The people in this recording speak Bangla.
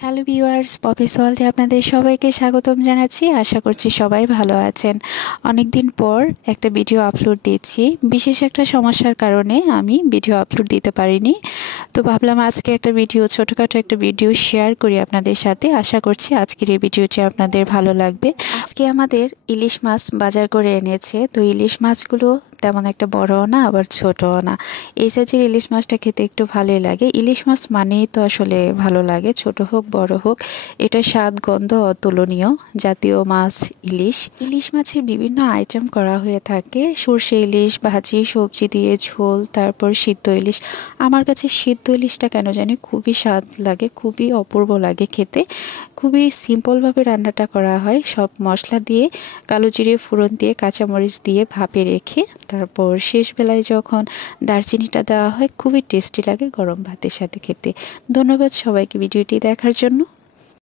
হ্যালো ভিউয়ার্স, পপিস ওয়ার্ল্ডে আপনাদের সবাইকে স্বাগতম জানাচ্ছি। আশা করছি সবাই ভালো আছেন। অনেকদিন পর একটা ভিডিও আপলোড দিচ্ছি। বিশেষ একটা সমস্যার কারণে আমি ভিডিও আপলোড দিতে পারিনি, তো ভাবলাম আজকে একটা ভিডিও, ছোটোখাটো একটা ভিডিও শেয়ার করি আপনাদের সাথে। আশা করছি আজকের এই ভিডিওটি আপনাদের ভালো লাগবে। আজকে আমাদের ইলিশ মাছ বাজার করে এনেছে। তো ইলিশ মাছগুলো তেমন একটা বড়ও না, আবার ছোটও না। এই সাইজের ইলিশ মাছটা খেতে একটু ভালোই লাগে। ইলিশ মাছ মানেই তো আসলে ভালো লাগে, ছোট হোক বড় হোক, এটা স্বাদ গন্ধ অতুলনীয় জাতীয় মাছ ইলিশ। ইলিশ মাছের বিভিন্ন আইটেম করা হয়ে থাকে, সর্ষে ইলিশ, ভাজি, সবজি দিয়ে ঝোল, তারপর সিদ্ধ ইলিশ। আমার কাছে সিদ্ধ ইলিশটা কেন জানি খুবই স্বাদ লাগে, খুবই অপূর্ব লাগে খেতে। খুবই সিম্পলভাবে রান্নাটা করা হয়, সব মশলা দিয়ে, কালো জিরে ফোড়ন দিয়ে, কাঁচামরিচ দিয়ে ভাপে রেখে তারপর শেষ বেলায় যখন দারচিনিটা দেওয়া হয়, খুবই টেস্টি লাগে গরম ভাতের সাথে খেতে। ধন্যবাদ সবাইকে ভিডিওটি দেখার জন্য।